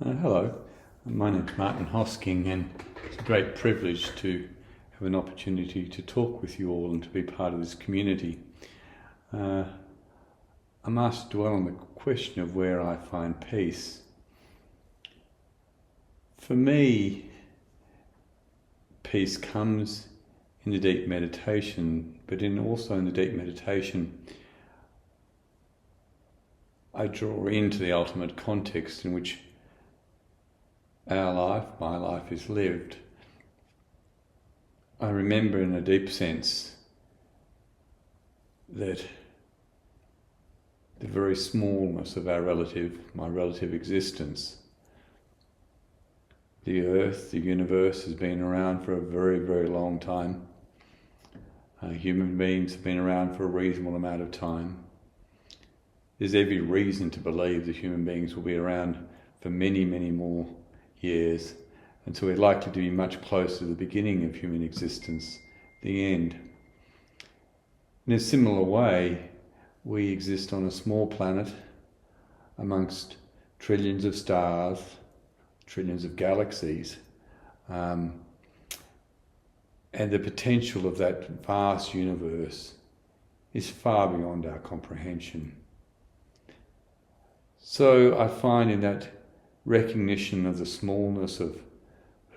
Hello, my name is Martin Hosking, and it's a great privilege to have an opportunity to talk with you all and to be part of this community. I'm asked to dwell on the question of where I find peace. For me, peace comes in the deep meditation, but also in the deep meditation, I draw into the ultimate context in which our life, my life, is lived. I remember in a deep sense that the very smallness of my relative existence. The earth, the universe has been around for a very, very long time. Human beings have been around for a reasonable amount of time. There's every reason to believe that human beings will be around for many, many more years, and so we're likely to be much closer to the beginning of human existence, the end. In a similar way, we exist on a small planet amongst trillions of stars, trillions of galaxies, and the potential of that vast universe is far beyond our comprehension. So I find in that recognition of the smallness of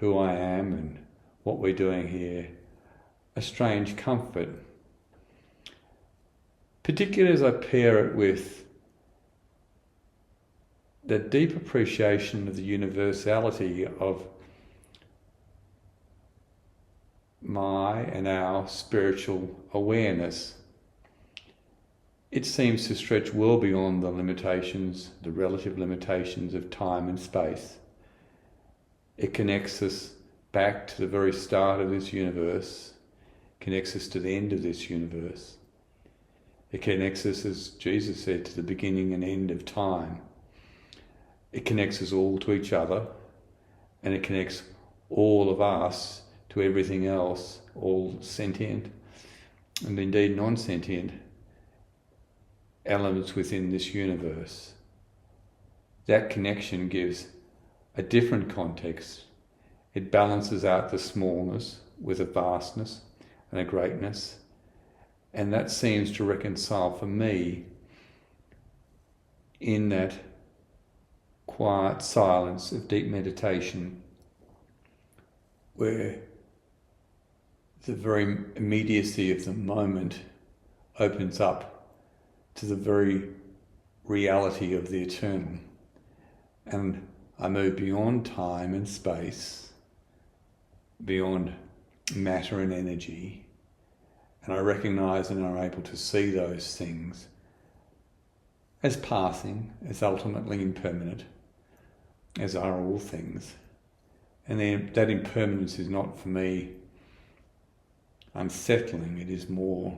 who I am and what we're doing here a strange comfort, particularly as I pair it with the deep appreciation of the universality of my and our spiritual awareness. It seems to stretch well beyond the limitations, the relative limitations of time and space. It connects us back to the very start of this universe, connects us to the end of this universe. It connects us, as Jesus said, to the beginning and end of time. It connects us all to each other, and it connects all of us to everything else, all sentient and indeed non-sentient elements within this universe. That connection gives a different context. It balances out the smallness with a vastness and a greatness, and that seems to reconcile for me in that quiet silence of deep meditation, where the very immediacy of the moment opens up to the very reality of the eternal. And I move beyond time and space, beyond matter and energy, and I recognise and am able to see those things as passing, as ultimately impermanent, as are all things. And then that impermanence is not for me unsettling, it is more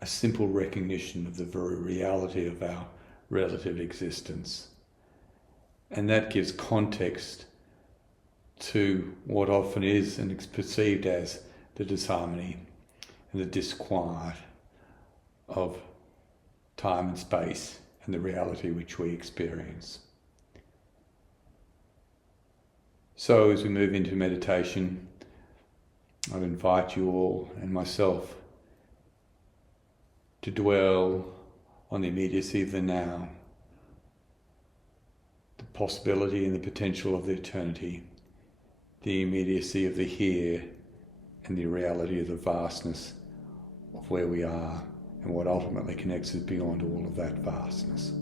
a simple recognition of the very reality of our relative existence. And that gives context to what often is and is perceived as the disharmony and the disquiet of time and space and the reality which we experience. So as we move into meditation, I invite you all and myself to dwell on the immediacy of the now, the possibility and the potential of the eternity, the immediacy of the here, and the reality of the vastness of where we are and what ultimately connects us beyond all of that vastness.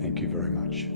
Thank you very much.